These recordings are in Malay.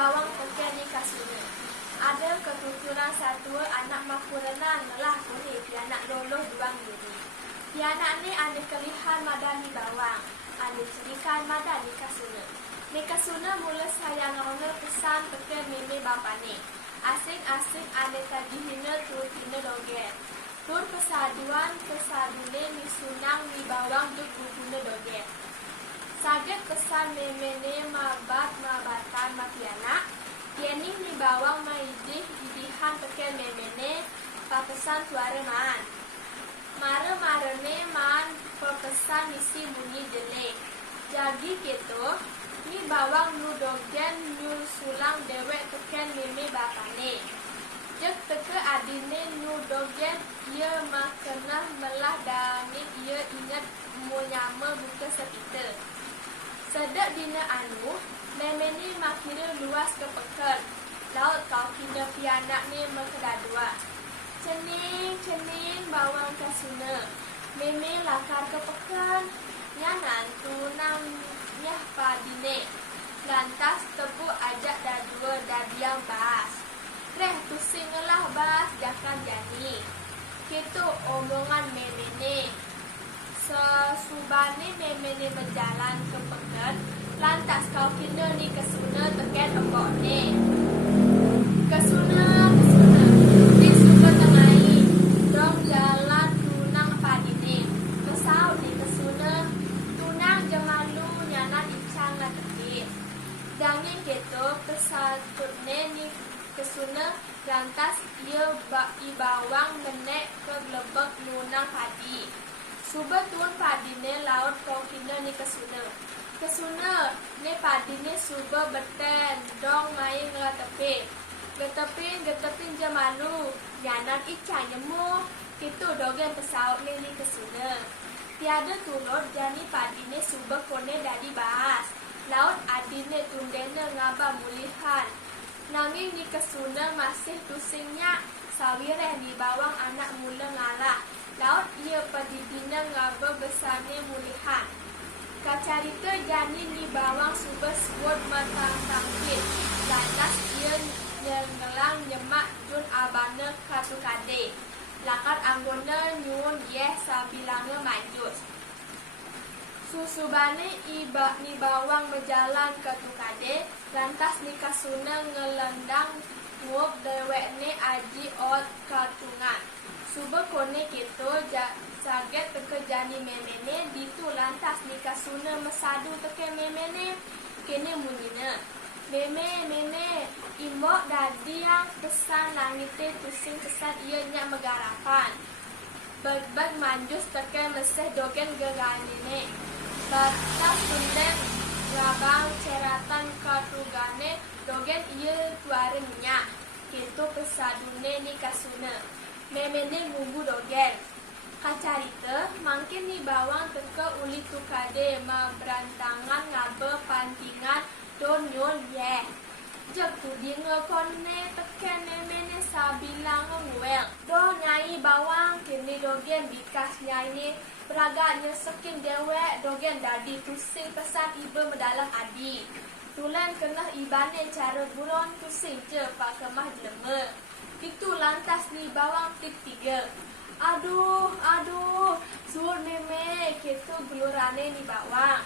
bawang teken ni kasuna. Ada keturunan satu anak makurenan melah kuni pianak loloh duang diri. Pianak ni ada kelihan madani bawang, ada cerikan madani kasuna. Ni kasuna mula sayang orang pesan teken meme bapa ni. Asing-asing ada tadi hina turutina dogen. Tur pesaduan pesadune ni sunang ni bawang duk guna dogen. Saget pesan memene mabatan mapianak. Tiani ni bawang maidih idihan teken memene papesan tuare man. Mare-marene man papesan misi bunyi jelek. Jadi gitu, ni bawang nu dogen nu sulang dewek teken meme bapane. Jek teke adine nu dogen ia makenah melah dangin ia ingat munyama buka sepite. Sedek dina anu, meme ni makira luas ke pekel. Laut kau kina pianak ni mekedadua. Cening bawang kasuna. Meme lakar ke pekel. Nyanan tunang nyah padine. Lantas tepu ajak dadua dadiang bas. Reh pusing lah bas jakan jani. Kitu omongan meme ni. Sesubani meme ni berjalan ke pekel. Lantas kau kena ni kesuna teken embok ni. Kesuna. Di suka tengai. Dong jalan tunang padi ni. Kesau ni kesuna. Tunang jemalu nyanan icang na teki. Dangin gitu pesatut ni kesuna. Lantas ia bawang menek ke gelebek nunang padi. Suba tuan padi ni laut kau kena ni kesuna. Kesuna ni padi ni suba beten dong main ngetepi. Getepin jemalu. Yanan icang nyemu. Kitu dogen pesaut ni kesuna. Tiada turut jani padi ni suba kone dari bahas. Laut adine tundena ngaba mulihan. Nanging ni kesuna masih tusingnya sawireh di bawang anak mula ngalah. Laut ia pedidina ngaba besarnya mulihan. Kacarita jani ni bawang suba sebut matang tangkit. Lantas ia ngelang nyemak jun abana katu kade. Lakar anggona nyun yeh sabilanga manjus. Susubane ni bawang berjalan ke tukade. Lantas ni kasuna ngelendang nguk dewek ni aji ot katungan. Suba kone gitu saget teke jani memene. Ditu lantas ni kasuna mesadu teke memene. Kene munyina. Meme, imbok dadi yang pesan langite pusing pesan ia nyak megarapan. Bag manjus teke meseh dogen geganine. Batas tunden labang ceratan katugane dogen ia tuare nyak. Kitu pesadune ni kasuna. Memene ngubu dogen. Kacarita mangkin ni bawang teke uli tukade ma berantangan ngabe pantingan don nyon ye. Jek tu dinga konne teken memene sabilang nguel. Do nyai bawang kini dogen bikas nyai ni beragaknya sekin dewek dogen dadi pusing pesan iba medalam adi. Tulen kena ibane cara buron pusing je pak kemah jelema. Itu lantas ni bawang tik tiga. Aduh, sur meme kitu gelurane ni bawang.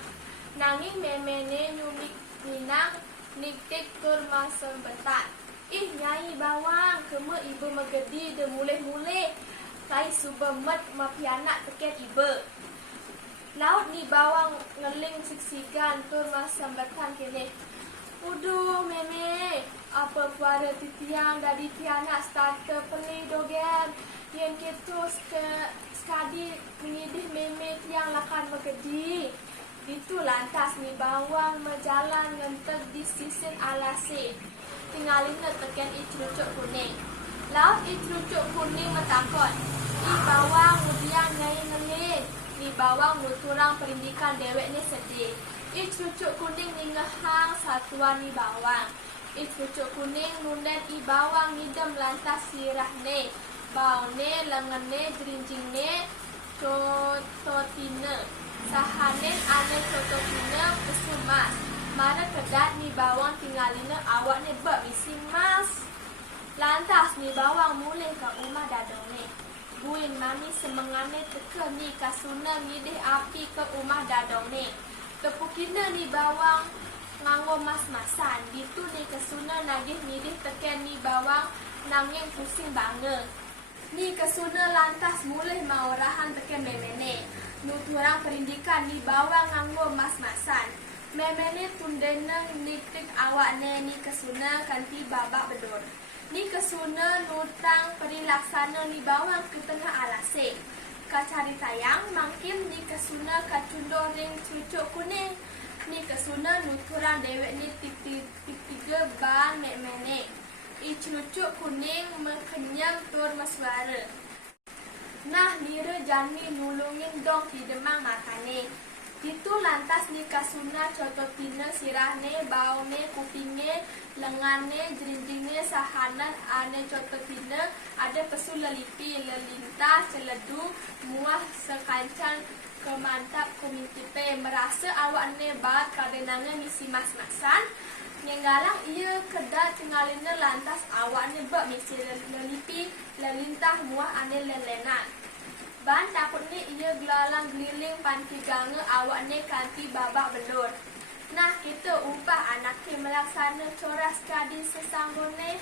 Nanging meme ni nyumik minang niktik tur masem betat. Ih nyai bawang kema ibu megedi de mulih-mulih. Tai suba met mapianak teken ibu. Laut ni bawang ngeling siksigan tur masem betan kene. Uduh meme, apa puara titiang dari tianak starter peli dogen. Yang kitu sekadi mengidih meme tiang lakan megedi. Itu lantas ni bawang menjalan ngentek di sisin alasi. Tinggalin teken icerucuk kuning. Laut icerucuk kuning metakon. Ni bawang mudian nyai ngeling. Ni bawang muturang perindikan dewek ni sedih. Icerucuk kuning ni ngehang satuan ni bawang. Icerucuk kuning nunden i bawang ngidem lantas sirah ni. Bau ni lengan ni jerinjing ni cototine. Sahanen ane cototine pesumas. Mana kedat ni bawang tinggalina awak ni bermisi mas. Lantas ni bawang mulai ke rumah dadong ni. Buin mami semengane teka ni kasuna ngidih api ke rumah dadong ni. Tepukina ni bawang nganggo mas-masan. Gitu ni kasuna nagih ngidih teken ni bawang nanging pusing banget. Ni kasuna lantas mulai maurahan teken memene. Nuturang perindikan ni bawang nganggo mas-masan. Memene tundenang nitik awak ni kasuna kanti babak bedor. Ni kasuna nutang perilaksana ni bawang ke tengah alase. Kacari tayang makin ni kasuna kacundo ring cucuk kuning. Ni kasuna nuturang dewek ni tiga ban memene. I cucuk kuning mekenyam tur maswara. Nah nira jani nulungin dong di demang matane. Itu lantas ni kasuna cototina sirahne, baune, kupinge, lengane, jerinjingnya, sahanan, ane cototina, ada pesu lelipi, lelintas, celedu, muah sekancan, kemantap, kumintipe, merasa awak ne bat kadenangan misi mas-masan, nggalang ia kedat tinggalina lantas awak ne bak misi lelipi, lelintas, muah ane lelenan. Ban takut ni ia gelalang geliling panti ganga awak ni kanti babak belur. Nah kita upah anak ke melaksana coras kadi sesanggone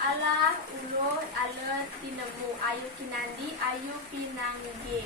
ala ulo ala tinemu ayu kinandi ayu pinangige.